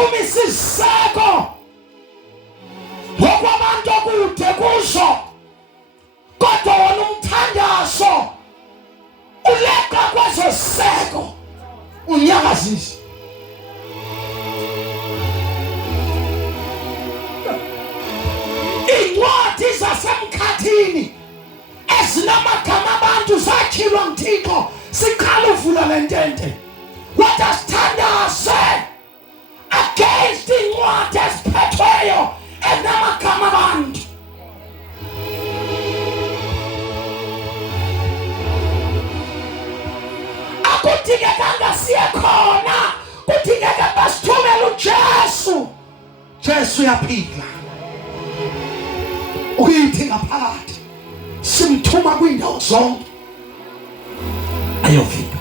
umisiseko ngokwabantu okude kusho kodwa wona umthandazo uleqa kwezeseko unyakazisa. Incwadi zasemkhathini ezinamagama abantu zakhilwa nguThixo siqala uvula lentente wathasithandaze against incwadi eziphethweyo ezinamagama abantu. Akudingekanga siye khona, kudingeka basithumele uJesu. Jesu uyaphila. Uyithi ngaphakathi simthuma kwindawo zonke ayofika.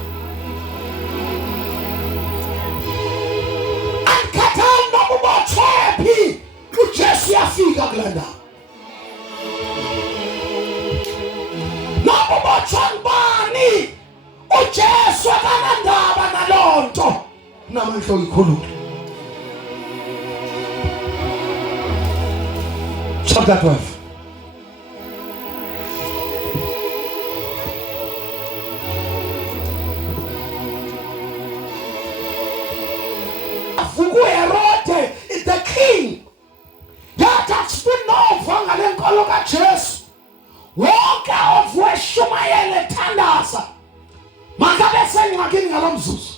Akukhathali noma ubotshephi, uJesu uyafika kula ndawo. Noma ubotshwa ngubani, uJesu akanandaba naloo nto. Namehlo ikhulule. Chapter 12. Herode is the king. Yathi akusipunova ngale nkolo kaJesu. Wonke ovweshumayele ethandaza makabe sengxakini ngalo mzuzu.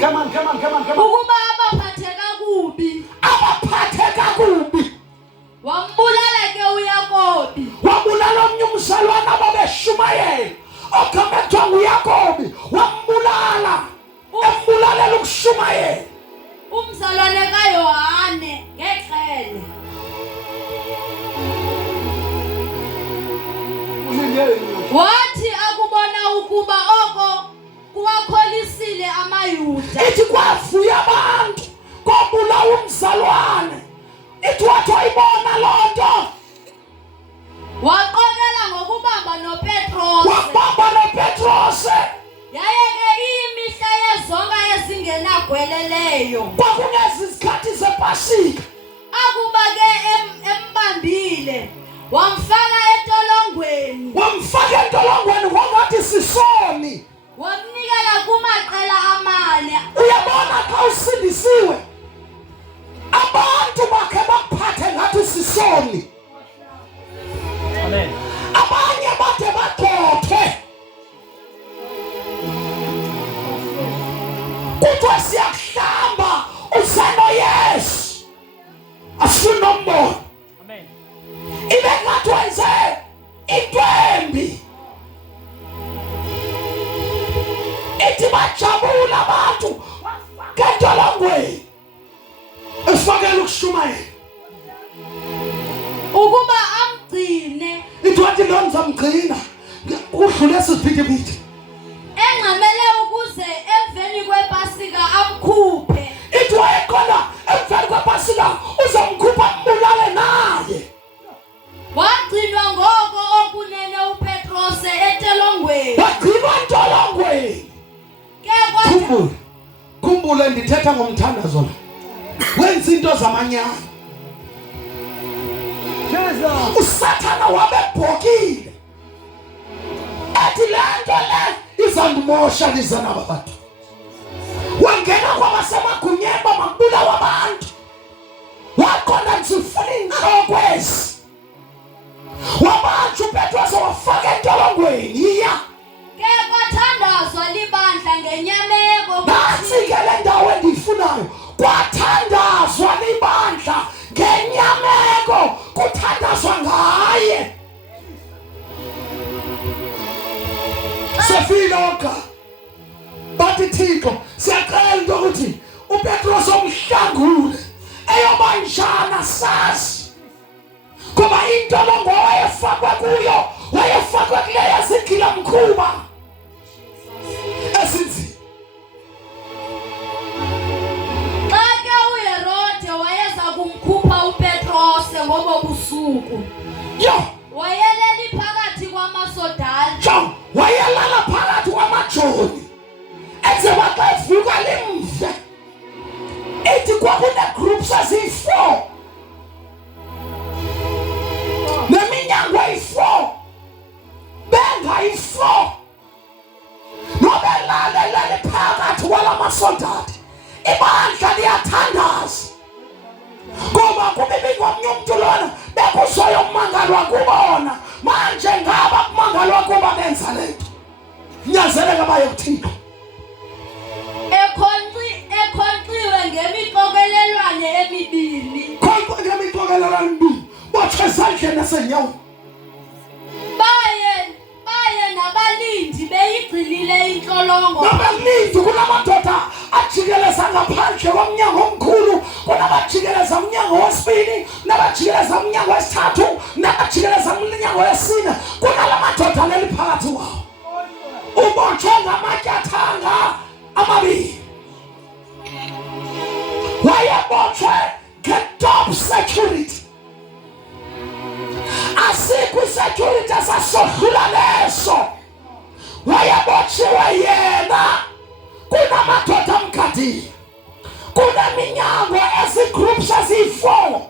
Come on. Ukuba abaphatheka kubi. Wambulala ke uYakobi. Wambulala omnye umzalwana ababeshumayela ogama kuthiwa nguYakobi. Wambulala. Embulalela ukushumayela umzalwane kaYohane ngeqhele. Wathi akubona ukuba oko kuwakholisile amaYuda. Ithi kwavuya abantu kobulawa umzalwane. Ithi wathi wayibona loo nto waqokela ngokubamba noPetrose. Wabamba noPetrose. Yayeke imihla yezonka ezingenagweleleyo. Kwakungezizikhathi zePasika. Akuba ke embambile wamfaka entolongweni. Wangathi sisoni. Wamnikela kumaqela amane. Uyabona xa usindisiwe abantu bakhe bakuphathe ngathi sisoni. Amen. Abanye bathe bagxothe. Kuthiwa siyakuhlamba uzano Yesu afuna umbona. Amen. Ibe ngathi wenze intwembi. Ithi bajabula abantu ngentolongweni efakela ukushumayela ukuba amgcine. Ithi wathi lo ngizamgcina udlule siziphithiphithi engqamele ukuze emveni kwePasika amkhuphe. Ithi wayekhona emveni kwePasika uzamkhupha ambulale naye. Wagcinwa ngoko okunene uPetrose entolongweni. Wagcinwa entolongweni. Ke Khumbula ndithetha ngomthandazo la. Wenza into zamanyana. Jesus. uSathana wabebhokile. Athi lento le izandimosha lizana abantu. Wangena kwabasemagunyeni bamabulawa abantu. Wakhona nzifuna inhloko ezi. Wabantu uPetrose wafaka entolongweni. Iya. Ke kwathandazwa libandla ngenyameko. Nasi ke le ndawo endiyifunayo. Kwathandazwa libandla ngenyameko. Kuthandazwa ngaye. Sefiloka. Bathi Thixo siyacela into ukuthi uPetrose omhlangule eyobanjana sazi. Kuba intolongo wayefakwe kuyo wayefakwe kuleya zigila mkhuba esinzi. Xa ke uHerode wayeza kumkhupha uPetrose ngobo busuku. Yo, Wayeleli phakathi kwamasodala. wayelala phakathi kwamajoni. Enze waxa evuka limva eziyi-4 neminyango eyi-4 bengayi-4 nobelalelele phakathi kwalamasoldati. Ibandla liyathandaza ngoba kubibi ngomnye umuntu lona bekusoyo umangalwa kubona. Manje ngaba kumangalwa kuba benza lento nyazeleka baye kuThixo. Ekhonqiwe ngemixokelelwane emibili. Khonqiwe ngemixokelelwane emibili. Botha ezandleni nasenyaweni. Baye nabalindi beyigcinile inhlolongo. Nabalindi kunamadoda ajikeleza ngaphandle komnyango omkhulu, kunabajikeleza umnyango wesibili, nabajikeleza umnyango wesithathu, nabajikeleza umnyango wesine. Kunalamadoda aleli phakathi kwawo. Ubotshwe ngamatyathanga amabili. Wayebotshwe nge-top security. Asikho security asasohlula leso. Wayebotshiwe yena. Kunamadoda amgadile. Kuneminyango ezigroups eziyi-4.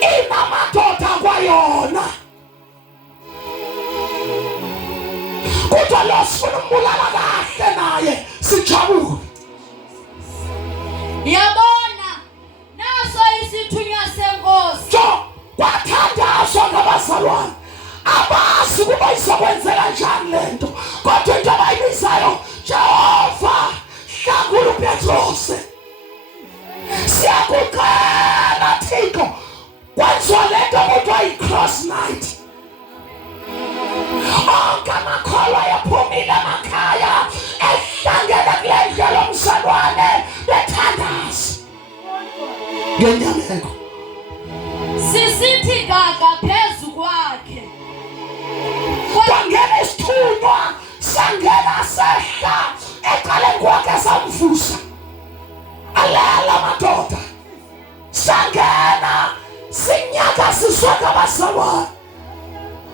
Inamadoda kwayona. Kodwa lo sifuna umbulala kahle naye sijabule. Yabona naso isithunywa senkosi. Jo kwathandazwa ngabazalwane. Abazi ukuba izokwenzeka njani lento. Kodwa into abayibizayo Jehova hlangula uPetrose. Siyakucela Thixo kwenziwa lento kuthiwa yi-cross night. Onke amakholwa yaphumile emakhaya ehlangene kule ndlela omzalwane bethandaza ngenyameko. Sisithi gaga phezu kwakhe. Kwangena isithunywa sangena sehla eqaleni kwakhe samvusa. Alala madoda. Sangena sinyakaziswe ngabazalwane.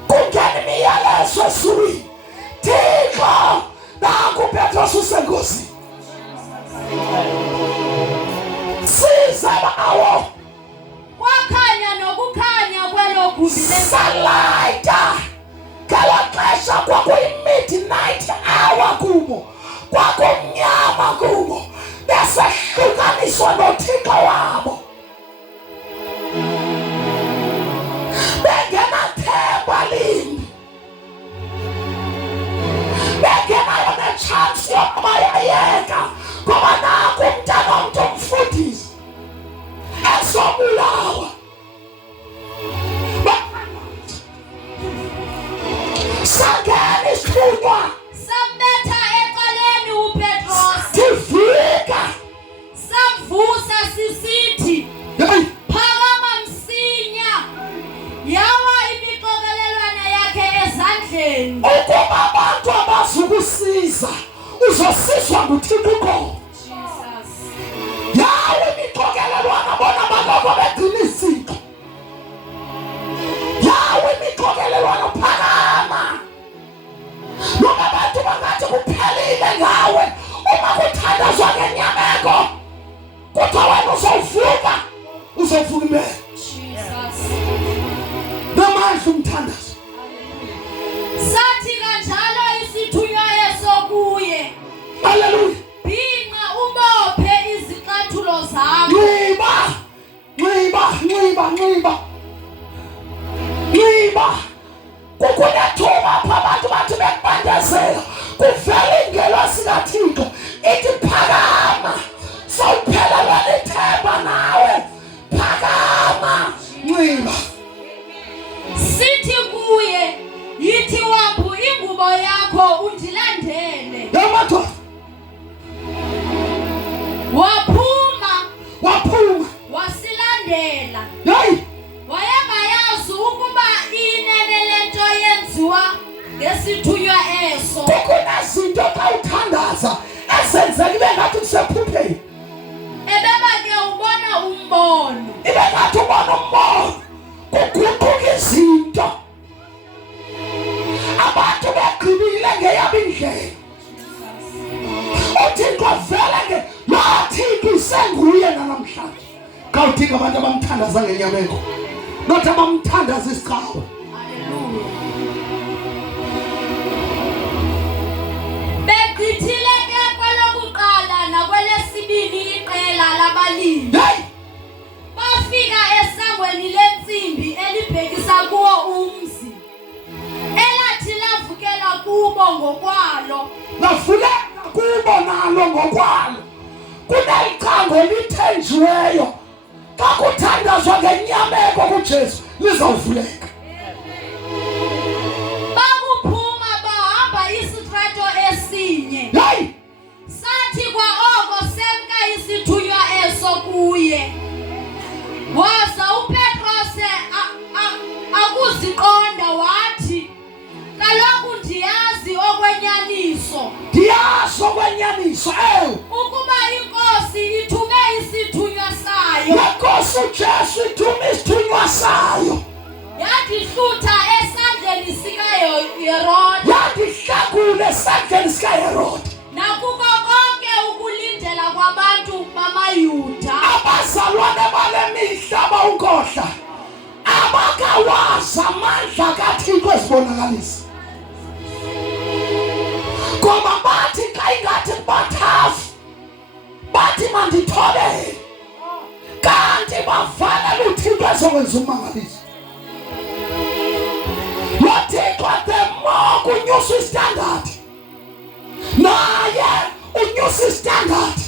Kungena imiyalezo eswini. Thixo nangu uPetrose usengozini. Siza bawo. Kwakhanya nokukhanya kwelo gumbi Salayita. Ngalaxesha kwakuyi-midnight hour kubo. Kwakumnyama kubo. Besehlukaniswa noThixo wabo. Bengenathemba limbi. Bengenayo netshansi yokuba yayeka. Ngoba naku umntana womntu umfundisi ezobulawa. Sangena isithunywa. sambetha eqaleni uPetrose. Tifika. Samvusa sisithi phakama msinya. Yawa imixokelelwane yakhe ezandleni. Ukuba abantu abazukusiza uzosizwa nguThixo uqobo. Yawe imixokelelwane bona baloko begcina izinto. Yawe imixokelelwane phakama. Noma abantu bangathi kuphelile ngawe uma kuthandazwa ngenyameko. Kodwa wena uzovuka impela. Namandla umthandazo. Sathi kanjalo isithunywa esokuye. Haleluya. Bhinqa ubophe izixathulo zakho. Nxiba. Kukunethuba apha abantu bathi bekubandezela. Kuvela ingelosi kaThixo ithi phakama. Sawuphelelwa lithemba nawe. Phakama. Nxiba. Sithi kuye yithi waphu ingubo yakho undilandele. Yamadoda. Waphuma. Wasilandela. Hayi. Wayengayazi ukuba inene lento yenziwa ngesithunywa eso. Kukunezinto xa uthandaza ezenzeka ibe ngathi kusephupheni. Ebeba ke ubona umbono. Ibe ngathi ubona umbono. Kuguquka izinto. Abantu begqibile ngeyabo indlela. Uthixo vele ke lo Thixo senguye badinga abantu abamthandaza ngenyameko, not abamthandaza isiqhawe. Begqithile ke kwelokuqala nakwelesibini iqela labalindi. Bafika esangweni lentsimbi elibhekisa kuwo umzi, elathi lavukela kubo ngokwalo. Lavukela kubo nalo ngokwalo. Kuneliqango elithenjiweyo. Xa kuthandazwa ngenyameko kuJesu lizawuvuleka. Bakuphuma bahamba isitrato esinye. Sathi kwa oko semka isithunywa eso kuye. Waza uPetrose akuziqonda wathi, kaloku ndiyazi okwenyaniso. Ndiyazi okwenyaniso ukuba inkosi ithume isithunywa sayo. Inkosi uJesu ithume isithunywa sayo. Yandihlutha esandleni sikaHerode. Yandihlakula esandleni sikaHerode. Nakuko konke ukulindela kwabantu bamaYuda. Abazalwane bale mihla bawunkohla abakawazi amandla kaThixo esibonakalisa. Ngoba bathi xa ingathi bathafu, bathi mandithobele, kanti bafanele uThixo ezokwenza umangaliso. LoThixo the more kunyusa istandard, naye unyusa istandard.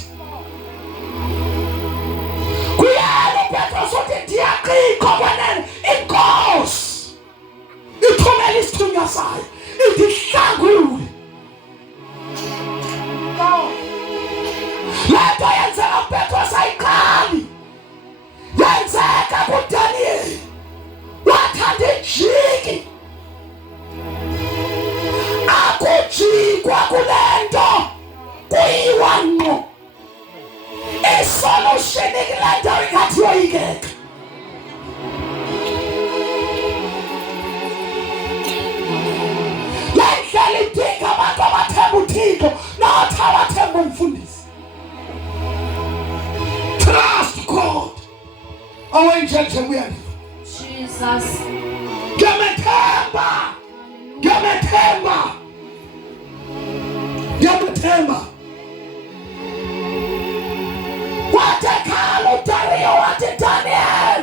Kuyena uPetrus uthi ndiyaqika kwenene inkosi ithumela isithunywa sayo indihlangule. Lento yenzeka uPetrus ayiqali, yenzeka kuDaniel. Wathanda ijiki, akujikwa kulento kuyiwa ngqo. Isolution ikulento ingathi yoyikeka. Lendlela idinga abantu abathemba uThixo nathi abathemba umfundisi. Trust God. Awenjenje kuyani? Jesus. Ngiyamethemba. Wathekhala uDariyo wathi Daniel,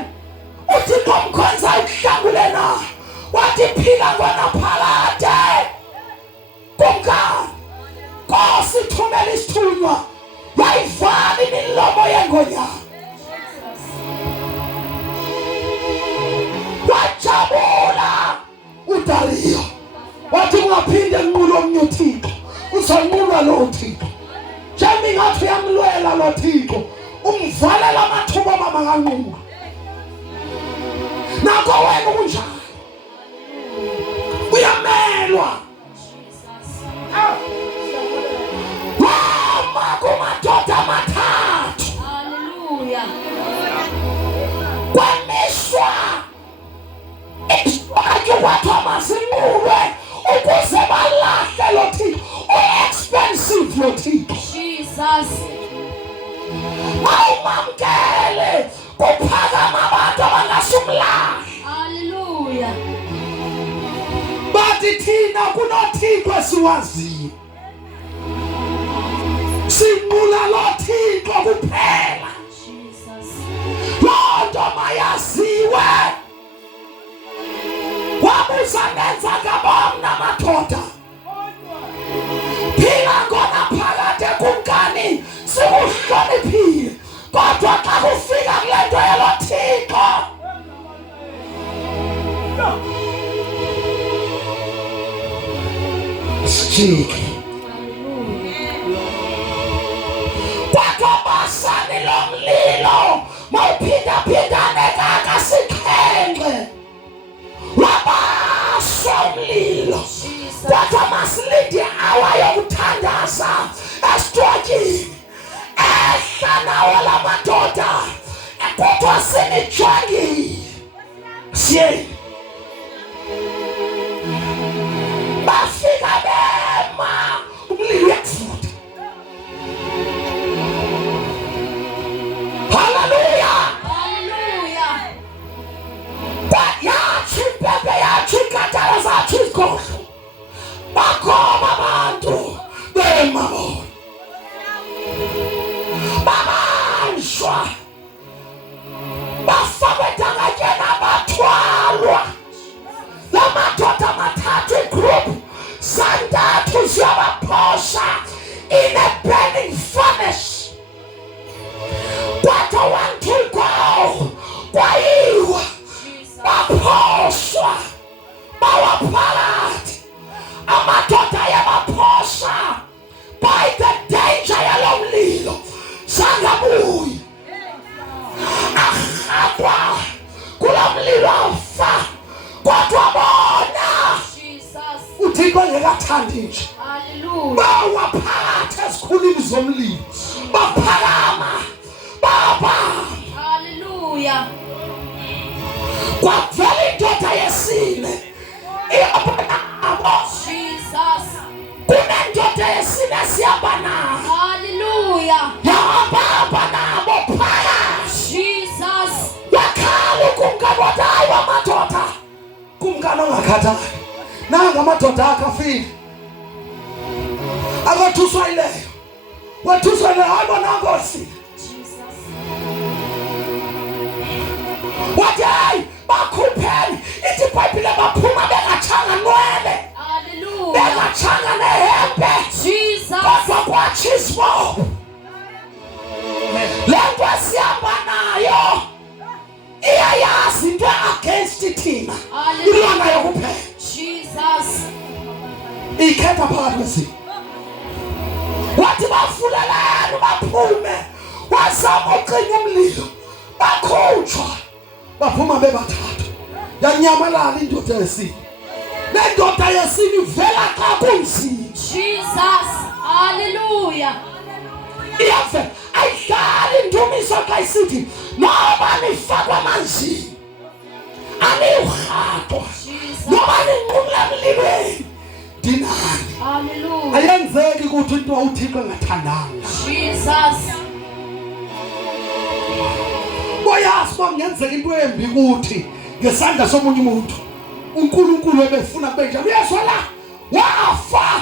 uThixo mkhonza uhlangule na. Wathi phila ngonaphakade. Kumkani Nkosi thumela isithunywa, yayivala imilomo yengonyama. Wajabula uDariyo, wathi ungaphinde nqula omnye uThixo, uzonqulwa lo Thixo. Njengoba ingathi uyamlwela lo Thixo, umvalela amathuba makanqulwa. Nakho wena kunjani, uyamelwa. Wama kumadoda amathathu. Hallelujah. Kwamiswa isiphathi kwathiwa masinqulwe ukuze balahle lo Thixo, o-expensive lo Thixo. Jesus. Mawumamkele kuphakama abantu abangasumlahle. Hallelujah. Bathi thina kunoThixo esiwaziyo, sinqula lo Thixo kuphela. Jesus. Loo nto mayaziwe. Wabuza nenza ngabomna madoda, phila ngona phakade kumkani sikuhloniphile, kodwa xa kufika kule nto yalo Thixo sijike. Kwakho basani lo mlilo mawuphinda-phindane kakasikhenxe, wabaswa umlilo. Kwakho masilinde awa yokuthandaza esitwatyini, ehla nawo la madoda kodwa sinijongile. Siyeni bafika bema umlilo uyakuvutha. Hallelujah. bakhoma abantu bemabona babanjwa bafakwe edangatyeni abathwalwa lamadoda amathathu igroup santathu ziyabaphosha in a burning furnace kwathi one-two go kwayiwa baphoshwa bawaphakathi amadoda ayabaphosha by the danger yalo mlilo sangabuyi ahamba kulo mlilo afa kodwa bona uThixo engekathandi nje bawaphakathi ezikhulwini zomlilo baphakama baba Hallelujah. kwavela indoda yesine Jesus. kunendoda yesine siyahamba nayo Hallelujah. yahamba nabo phakathi Jesus. yakhala kumngane wayo amadoda kumngane ongakhathali nanga amadoda akhe afile akathuswa ileyo wathuswa ileyo ayibona Nkosi wathi hayi bakhupheni ithi iBhayibhile baphuma bengatshanga nwele Hallelujah. bengatshanga nehempe Jesus. kodwa kwatshismo le nto esihamba nayo iyayazi into against thina ilona yokuphela Jesus. ikhetha phakathi kwesimo wathi bafulelani baphume wazama ucinya umlilo bakhutshwa baphuma bebathathu yanyamalala indoda yesine nendoda yesine ivela xa kunzima Jesus. Hallelujah. iyavela ayihlali indumiso xa isithi noba nifakwa amanzini aniwuhatwa noba ninqumla emlilweni dinani Hallelujah. ayenzeki ukuthi into uThixo engathandanga Jesus. boyazi bangenzeka into embi ukuthi ngesandla somunye umuntu uNkulunkulu ebefuna kube njalo uyezwa la wafa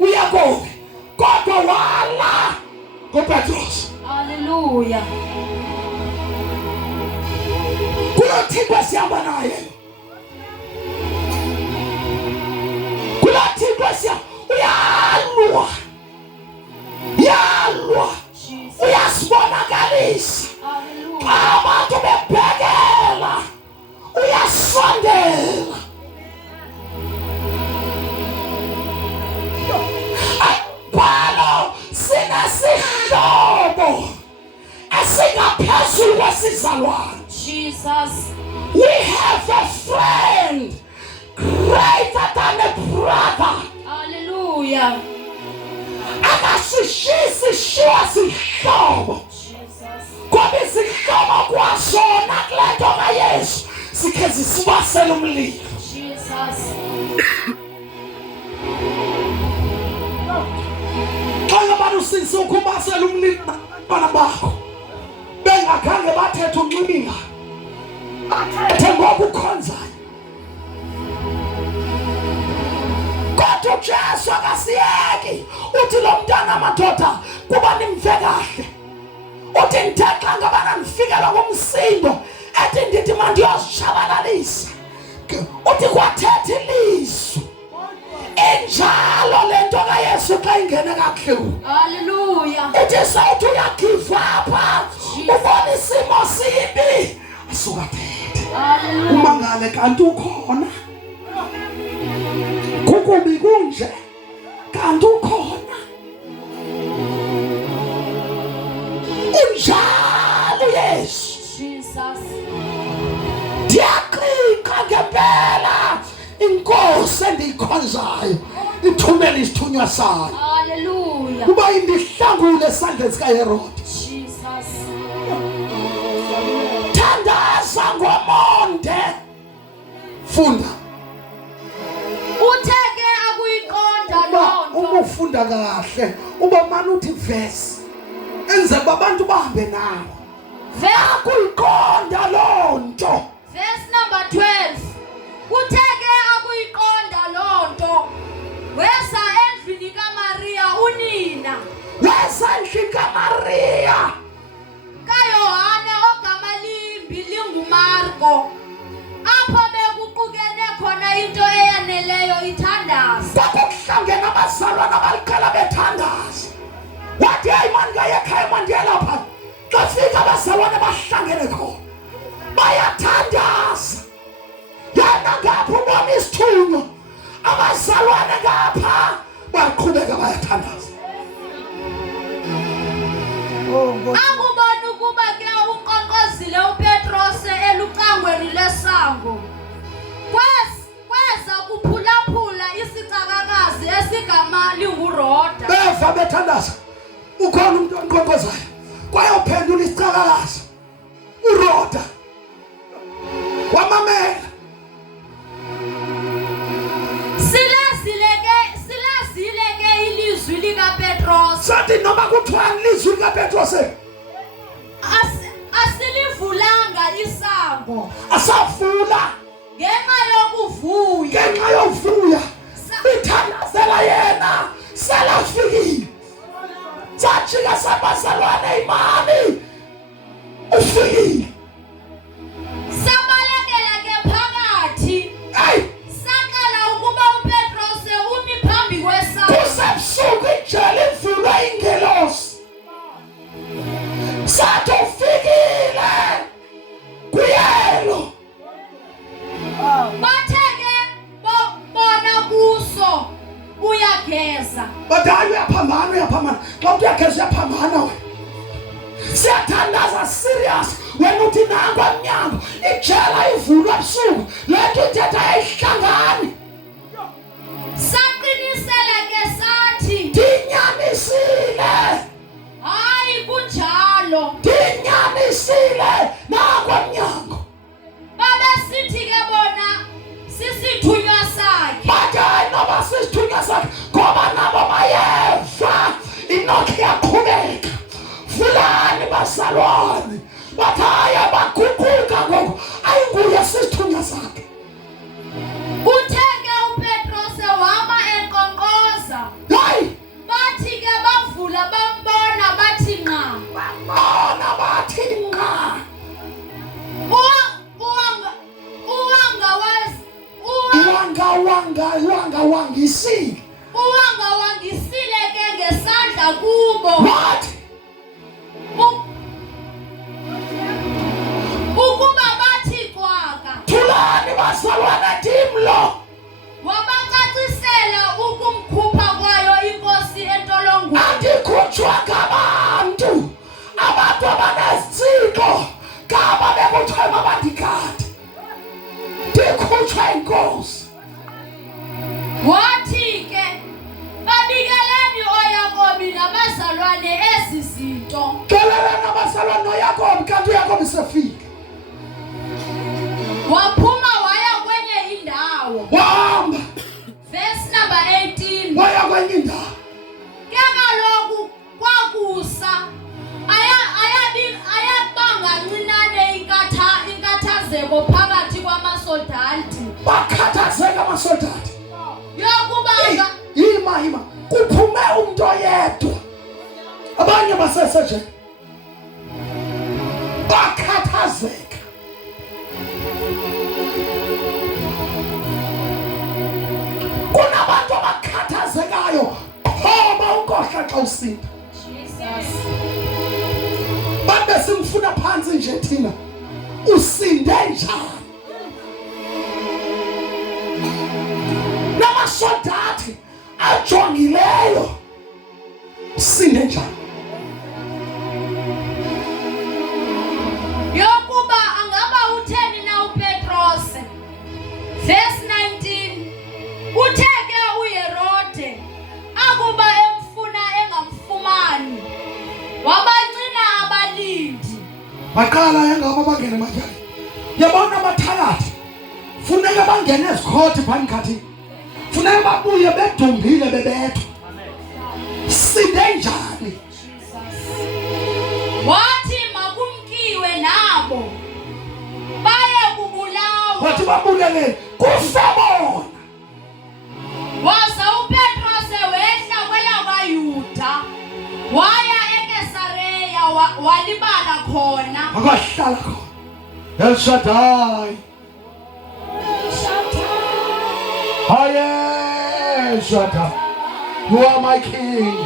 uyakobe kodwa wala ngoPetros Hallelujah. kuloThixo esihamba naye kuloThixo esihamba uyalwa Jesus. uyasibonakalisa Hallelujah. abantu bebhekela uyasondela abalo sinasihlobo esingaphezulu kwesizalwane Jesus. we have a friend greater than a brother Hallelujah. akasishisi shiwa sihlobo Jesus. ngoba isihlobo kwasona kule nto kaYesu sikhe zisibasele umlilo Jesus. xa abantu usinse ukubasela umlilo abantwana bakho bengakhange bathethe unxibinga bathethe ngoba ukhonzayo kodwa uJesu akasiyeki uthi lo mntana amadoda kuba nimve kahle uthi ndithetha ngabana ndifikelwa ngumsindo ethi ndithi mandiyozitshabalalisa uthi kwathetha ilizwi enjalo le nto kaYesu xa ingene kakuhle kuyo Hallelujah. uthi sawuthi uyagive apha ubona isimo sibi asuka thethe Hallelujah. umangale kanti ukhona kukubi kunje kanti ukhona unjalo Yesu Jesus. ndiyaqika ngempela inkosi endiyikhonzayo ithumela isithunywa sayo Hallelujah. kuba indihlangule esandleni sikaHerode Jesus. thandaza ngomonde funda Utheke akuyiqonda lonto. uma ufunda kahle uba manje uthi verse enze abantu bahambe nawo akuyiqonda lonto Verse number 12. Utheke akuyiqonda lonto. Wesa abazalwana baliqala bethandaza. Wathi hey man ngayekhaya mandiye lapha. Kafika abazalwana bahlangene khona. Bayathandaza. Yana ngapha ubona isithunywa. Abazalwane ngapha baqhubeka bayathandaza. Akubona ukuba ke uqonqozile uPetros elucangweni lesango. Kweza kuphulaphula isicakakazi esigama linguRoda. Beva bethandaza. Ukhona umuntu onqonqozayo. Kwaye uphendula isicakakazi. uRoda. Wamamela. Silazile ke ilizwi likaPetros. Sathi noma kuthiwa ilizwi likaPetros Asilivulanga isango. asavula Ngenxa ngenxa yovuya. Ithandazela yena selafikile. Sajika sabazalwane imani ufikile. Sabalekela ke phakathi. Hey, Saqala ukuba uPetros umi phambi kwesango. kusebusuku ijele ivulwa ingelosi. Sathi ufikile kuyelo. Bathe ke bona kuso uyageza. Bathi hayi uyaphambana. Xa uthi uyageza uyaphambana we. Siyathandaza serious. Wena uthi nangu emnyango ijela ivulwa ebusuku. Lento ithetha ayihlangani. Saqinisela ke sathi Ndinyanisile. hayi kunjalo. Ndinyanisile nangu emnyango. Babesithi ke bona sisithunywa sakhe. Bathi hayi noba sisithunywa sakhe ngoba nabo bayeva inokho iyaqhubeka. Vulani bazalwane. Bathi hayi abaguquka ngoku ayinguye sisithunywa sakhe. Uthe ke uPetros wama enqonqoza. Hayi Bathi ke bavula bambona bathi nqa. bambona bathi nqa. Wangisile. Wangisile ke ngesandla kubo. What? Ukuba bathi kwaka. Thulani bazalwane timlo. Wabacacisela ukumkhupha kwayo inkosi entolongweni. Andikhutshwa ngabantu. Abantu abanezithixo ngaba bekuthiwa mabandigade. Ndikhutshwa inkosi. Wathi ke babikeleni oYakobi nabazalwane ezi zinto. Xelelani abazalwane noYakobi kanti uYakobi sefile. Waphuma waya kwenye indawo. Wahamba Verse number 18. waya kwenye indawo. Ke kaloku kwakusa ayabanga ncinane inkathazeko phakathi kwamasoldati. Bakhathazeka amasoldati. Yokuba Yima kuphume umuntu oyedwa. Abanye baseseje bakhathazeka. Kunabantu abakhathazekayo phoma unkohla xa usinda. Jesus. Babe simfuna phansi nje thina. Usinde njani? Namasoldati ajongileyo. Usinde njani? Yokuba angaba utheni na uPetros. Verse 19. Uthe ke uHerode akuba emfuna engamfumani. Wabancina abalindi. Baqala yangabo bangene ematyaleni. Yabona abathakathi. Funeka bangene ezikhothi phakathi. Funeka babuye bedumbile bebethwa. Sinde njani? Wathi makumkiwe nabo. Baye kubulawa. Wathi babulele kufe bona. Waza uPetros wehla kwelakwayuda. Waya eKesareya walibala khona. Akahlala khona. El Shaddai. Haye Shaddai. You are my King.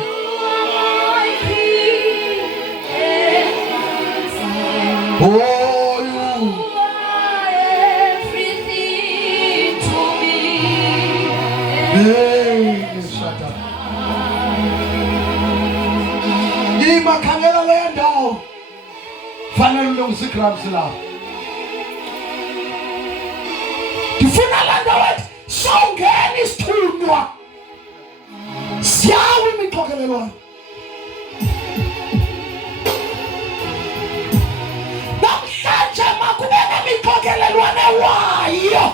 Oh, you are everything to me. Hey, shut up. Ima khangela le ndawo. Fanele ulungise igrams la. Ngifuna la ndawo ethi songena isithunywa. Siyawe imixokelelwano. Namhlanje makube nemixokelelwano wayo.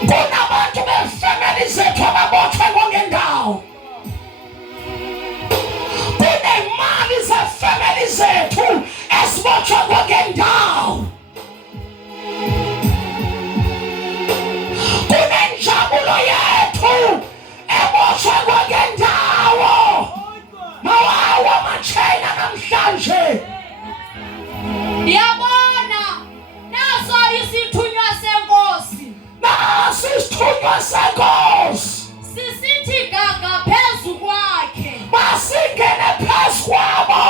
Kunabantu befamily zethu ababotshwe ngendawo. Kunemali zefamily zethu esibotshwe ngendawo. Kunenjabulo yethu ebotshwe ngendawo. Mawawa machina namhlanje. Ndiyabona naso isithunywa senkosi. Nasi isithunywa senkosi. Sisithi gaga phezu kwakhe. Masingene phezu kwabo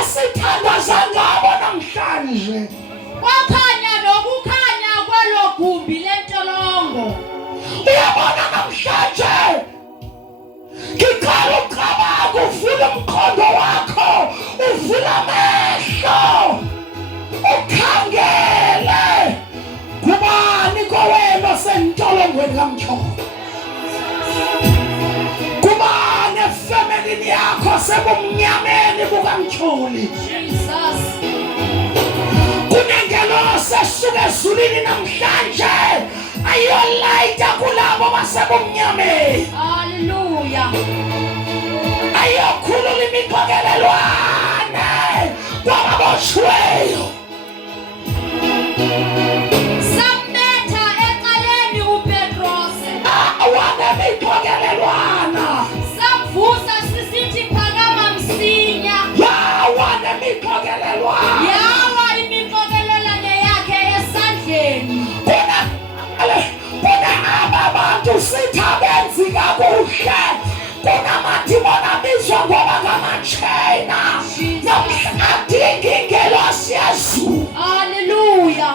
esithandaza ngabo namhlanje. Kwakhanya nokukhanya kwelo gumbi lentolongo. Uyabona namhlanje ngicela uqabaka uvule umkhondo wakho, uvule amehlo, ukhangele kubani kowena sentolongweni kamtholo. Kubani efemelini yakho sebumnyameni bukamtholi. Jesus. Kunengelosi esuka ezulwini namhlanje ayolayita kulabo basebumnyameni. Hallelujah. Ayokhulula imixokelelwane kwababoshweyo. Sabetha eqaleni uPetrose. Awanemixokelelwana. Samvusa sisithi phakama msinya. Yawanemixokelelwana. Yawa imixokelelane yakhe esandleni. Kuna abantu sithi abenzi kakuhle. Kunamadimoni abizwa ngoba ngamatshena. Adinga ingelosi yezulu. Hallelujah.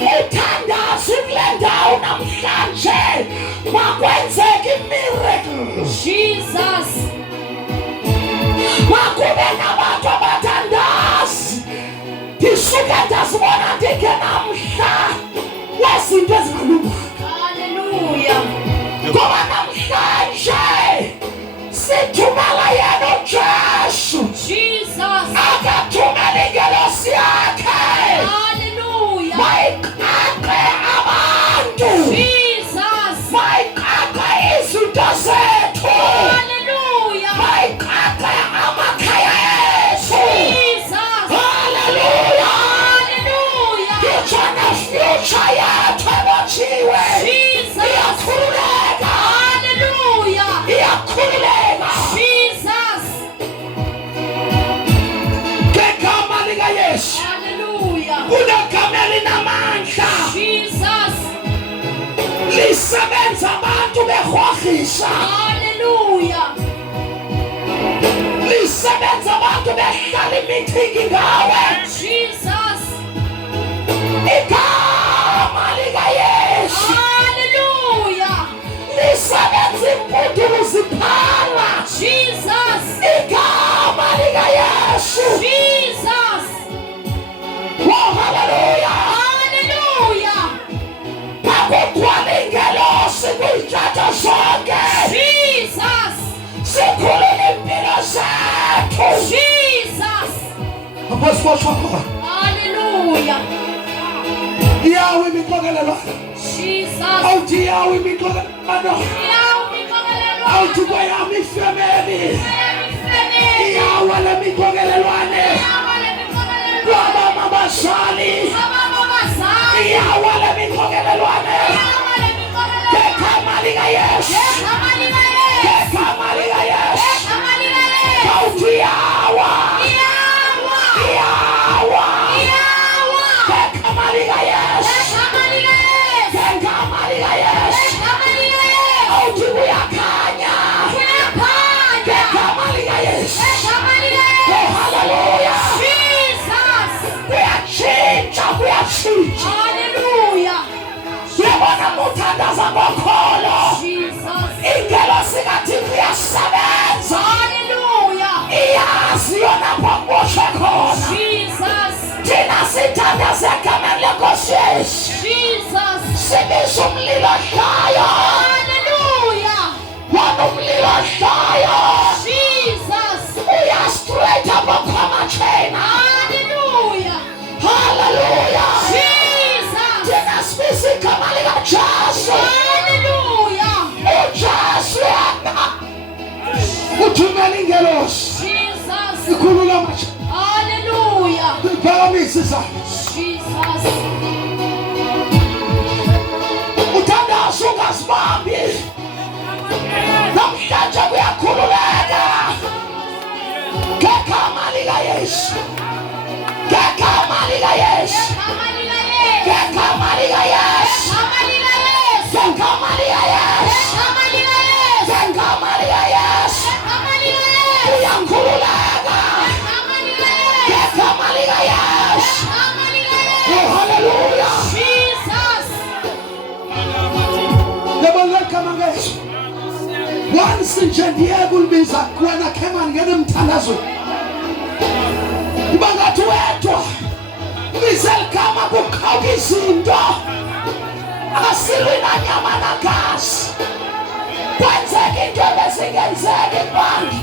Uthandaza kule ndawo namhlanje makwenzeka i-miracle. Jesus. Makube nabantu abathandazi. Ndisuke ndazibona ndingenamhla wezinto ezingalunganga. Hallelujah. Ngoba namhlanje sithumela yena uJesu. Jesus. Akathumela ingelosi yakhe. Hallelujah. Mayiqaqe abantu. Jesus. Mayiqaqe izinto zethu. Hallelujah. Mayiqaqe amakhaya ethu. Jesus. Hallelujah. Hallelujah. Ngitsho ne-future yethu ebotshiwe. Jesus. Iyakhululeka. Hallelujah. Iyakhululeka. Jesus. Ngegama likaYesu. Hallelujah. Kunegama elinamandla. Jesus. Lisebenza abantu bekrwagisa. Hallelujah. Lisebenza abantu behlala imithingi ngawe. Jesus. Igama likaYesu. Hallelujah. Lisebenza impuduko ziphala. Jesus. Igama likaYesu. Jesus. Oh, hallelujah. Hallelujah. Akugcwala ingelosi kwizinto zonke. Jesus. Sikhulule impilo zethu. Jesus. Abasibotshwa khona. Hallelujah. Iyawe imixokelelwano. Jesus. Awuthi iyawe imixokelelwano. Awuthi kweyami ifemeli. Iyawe le mixokelelwane. Kwabama abazali. Iyawe le mixokelelwane. Ngegama likaYesu. Ngegama likaYesu. Awuthi iyawa. Iyawa. Ngegama likaYesu. Sibiza umlilo shayo. Hallelujah. Umlilo shayo. Jesus. Uya straight up amachena. Hallelujah. Hallelujah. Jesus. Tena sibisi kama lika Jesu. Hallelujah. Jesu yana. Uthumela ingelosi. Jesus. Ikhulula manje. Hallelujah. Phakamisisa. Jesus. Uthandaza ungasibambi. Namhlanje kuyakhululeka. Ngegama lika Yesu. Ngegama lika Yesu. Ngegama lika Yesu. Ngegama lika Yesu. Ngegama lika Yesu. Uyakhululeka. Ngegama lika Yesu. Oh, hallelujah. Jesus. Lebaleka mangezo. Once nje ndiye kulibiza kuwena kema ngene mthandazo. Kuba ngathi wedwa. Bizela kama kukhawuka izinto. Akasilwi nanyama nagazi. Kwenzeka into ebesingenzeka ebandi.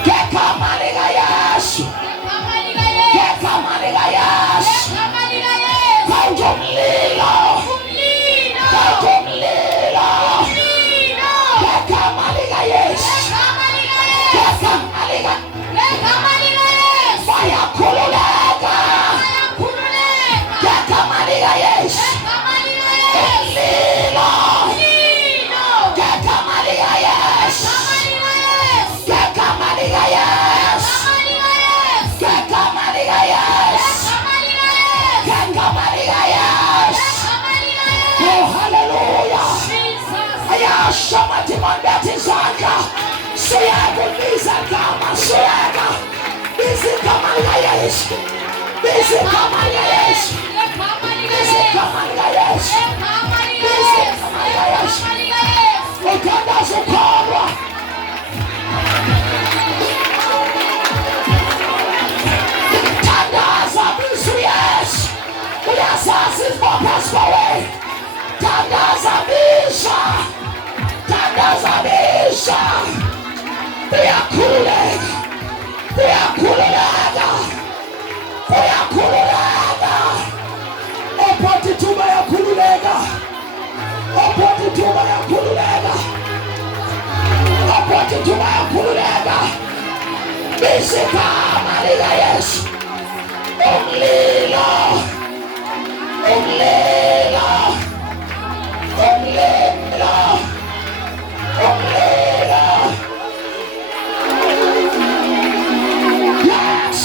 Ngegama lika Yesu. Ngegama lika Yesu. Kawuthi umlilo. Kawuthi umlilo. Ngegama lika Yesu. Ngegama lika bayakhululeka. Ngegama lika Yesu. Umlilo. Ngegama lika Yesu. Ngegama lika Yesu. Ngegama lika Yesu. Ngegama lika Yesu. Oh, hallelujah. Ayasha madimoni bethi izandla. Siyeka ubiza igama. Siyeka. Biza igama lika Yesu. Biza igama lika Yesu. Biza igama lika Yesu. Biza igama lika Yesu. Uthandaza ukholwa. Thandaza biza uYesu. Uyazazi izibopho zawe. Thandaza biza. Thandaza biza. Uyakhululeka. Uyakhululeka. Uyakhululeka. Ophathi thuba yakhululeka. Ophathi thuba yakhululeka. Ophathi thuba yakhululeka. Biza igama lika Yesu. Umlilo. Umlilo. Umlilo. Umlilo. Yes.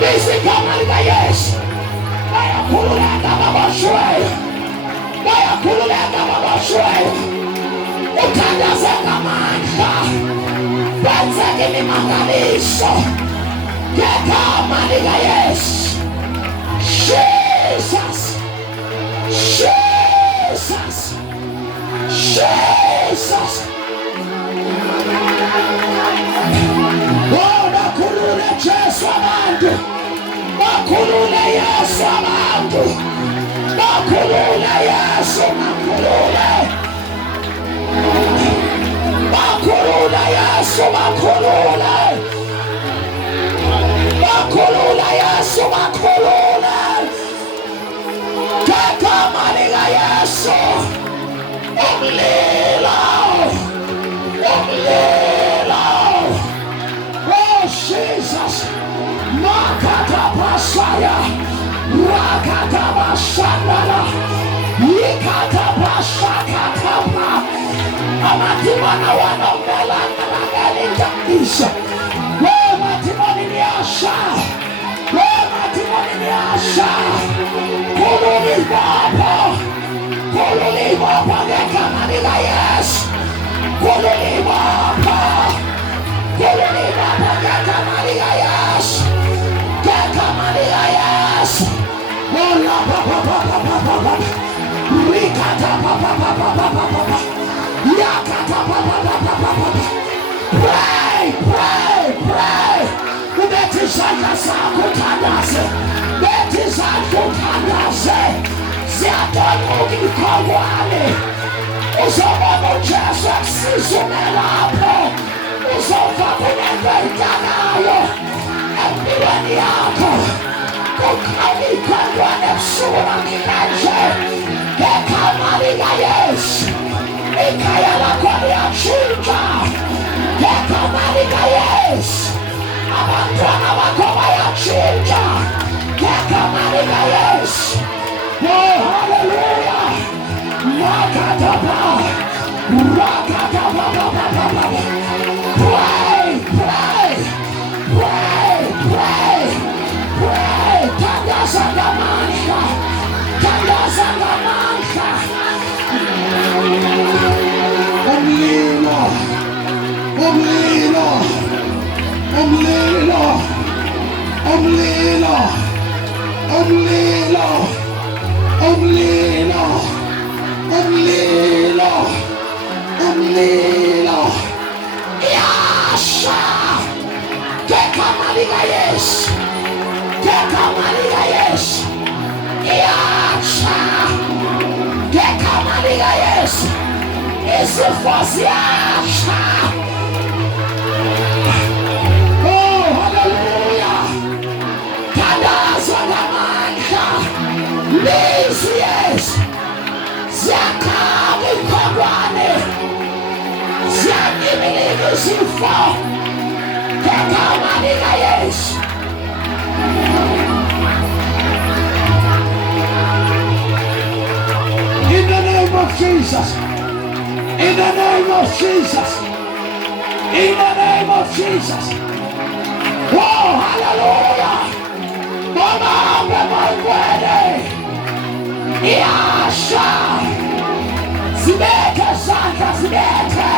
Biza igama lika Yesu. Bayakhululeka babashweyo. Bayakhululeka babashweyo. Uthandaza ngamandla. Kwenzeka imimangaliso. Ngegama lika Yesu. Jesus. Jesus. Jesus. Oh, bakhulule Jesu abantu. Bakhulule Yesu abantu. Bakhulule Yesu. Bakhulule. Bakhulule Yesu. Bakhulule. Bakhulule Yesu. Bakhulule. Ngegama lika Yesu. Umlilo. Umlilo. Oh, Jesus. Makata pasaya. Rakata bashandala. Yikata pasakatapa. Amatimana wanamelana nagalindamisha. Matimani ni asha. Matimani ni asha. Kululi baba. Kululi baba. Ngegama lika Yesu. Kululi baba. Kululi baba. Ngegama lika Yesu. Ngegama lika Yesu. Ola baba baba baba. Rikata baba baba baba. Yakata baba baba baba. Pray, pray, pray. Ubethi isandla sakho uthandaze. Bethi izandla uthandaze. ungakatonuki mkhongwane. Uzobona uJesu akusizile lapho. Uzova kunento eyidalayo empilweni yakho. Kukhanya ikhongwane ebusuku namhlanje ngegama likaYesu. Ikhaya lakho liyatshintsha ngegama likaYesu. Abantwana bakho bayatshintsha ngegama likaYesu. Oh, hallelujah. Rakataba. Rakataba. Pray, pray, pray, pray, pray. Tangaza ngamandla. Tangaza ngamandla. Umlilo. Umlilo. Umlilo. Umlilo. Umlilo. Umlilo. Umlilo. Umlilo. Yasha. Ngegama likaYesu. Ngegama likaYesu. Yasha. Ngegama likaYesu. Izifo ziyasha. Oh, hallelujah. Tandaza ngamandla. Lezi Yesu. Ziyakhanga ikhongwane. Ziyanyibilika izifo. Ngegama likaYesu. In the name of Jesus. In the name of Jesus. In the name of Jesus. Oh, hallelujah. Mama, we're Yasha. Zibeke Santa, zibeke.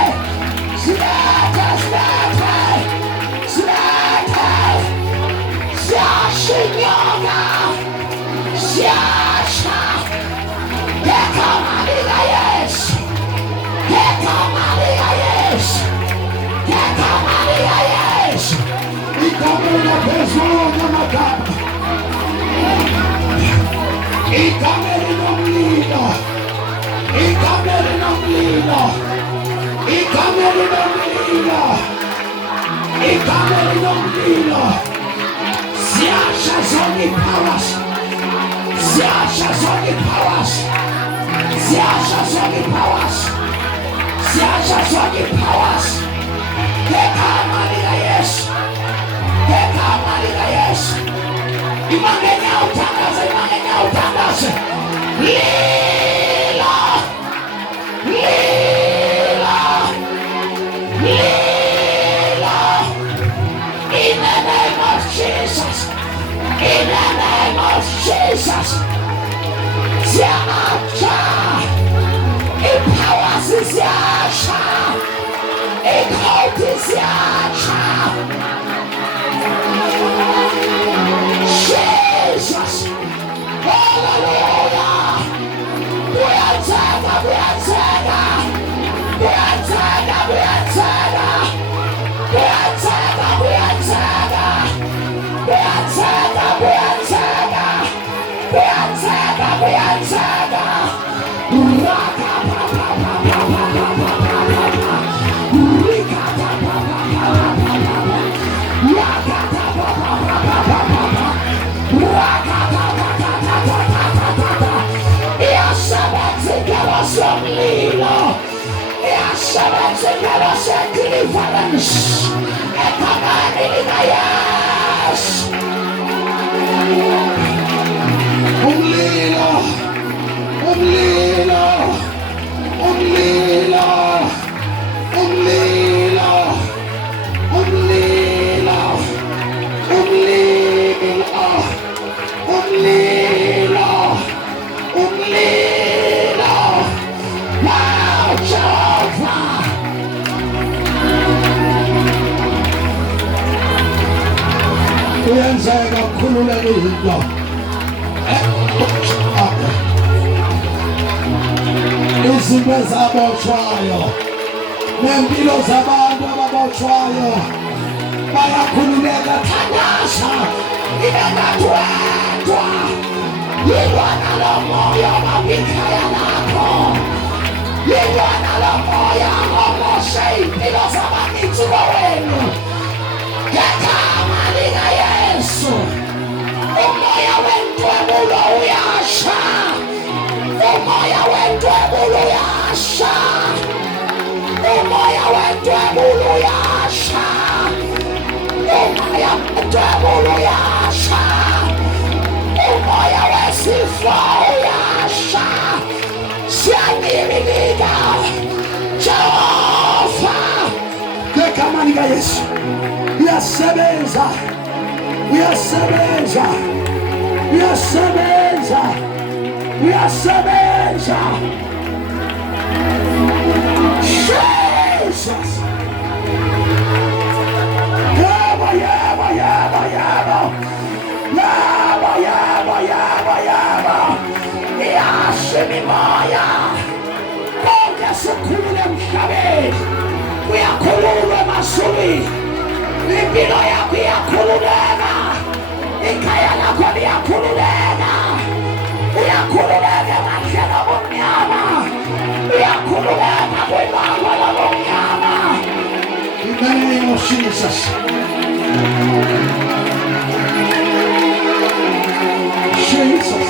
Zibeke, zibeke. Zibeke. Ziyashinyoka. Ziyasha. Ngegama likaYesu. Ngegama likaYesu. Ngegama likaYesu. Igama lingaphezulu kunamagama. Igama linomlilo. Igama linomlilo. Igama linomlilo. Igama linomlilo. Ziyasha zonke powers. Ziyasha zonke powers. Ziyasha zonke powers. Ziyasha zonke powers. Ngegama likaYesu. Ngegama likaYesu. Imangenya utangaze, imangenya utangaze. Lila. Lila. Lila. In the name of Jesus. In the name of Jesus. Ziyacha. Impowers ziyacha. Ikhoti ziyacha. Jesus. Hallelujah. Buyathenga, buyathenga. Buyathenga, buyathenga. Buyathenga, buyathenga. Buyathenga, buyathenga. Buyathenga, buyathenga. Raka pa pa pa pa pa pa pa pa pa pa. Rika pa pa pa pa pa pa pa. Raka pa pa pa pa pa pa pa pa. Raka pa pa pa pa pa pa pa pa pa. Yasabatse kawas umlilo. Yasabatse kawas deliverance. Ekamani likaYesu. Umlilo. Umlilo. Umlilo. Umlilo. Umlilo. Umlilo. Umlilo. Umlilo. Now, Jehovah. Kuyenzeka ukukhululeka izinto. Izinto ezabotshwayo nempilo zabantu ababotshwayo bayakhululeka. Thandaza ibe ngathwethwa yilwana lomoya ikaya lakho lilwana lomoya omoshe impilo zabanithuko wenu ngegama likaYesu. Umoya wentwebulo uyasha, umoya wentwebulo uyasha, umoya wentwebulo uyasha, umoya wentwebulo uyasha, umoya wesifo uyasha. Siyayibilika Jehova ngegama likaYesu. Uyasebenza, uyasebenza, uyasebenza, uyasebenza. Jesus. Yebo, yebo, yebo, yebo. Yebo, yebo, yebo, yebo. Iyashima imoya. Konke sikhulule emhlabeni kuyakhululwa emazulwini. Impilo yakho iyakhululeka, ikhaya lakho liyakhululeka, uyakhululeka emadlelo abomnyama, uyakhululeka kwibanga labomnyama. In the name of Jesus. Jesus.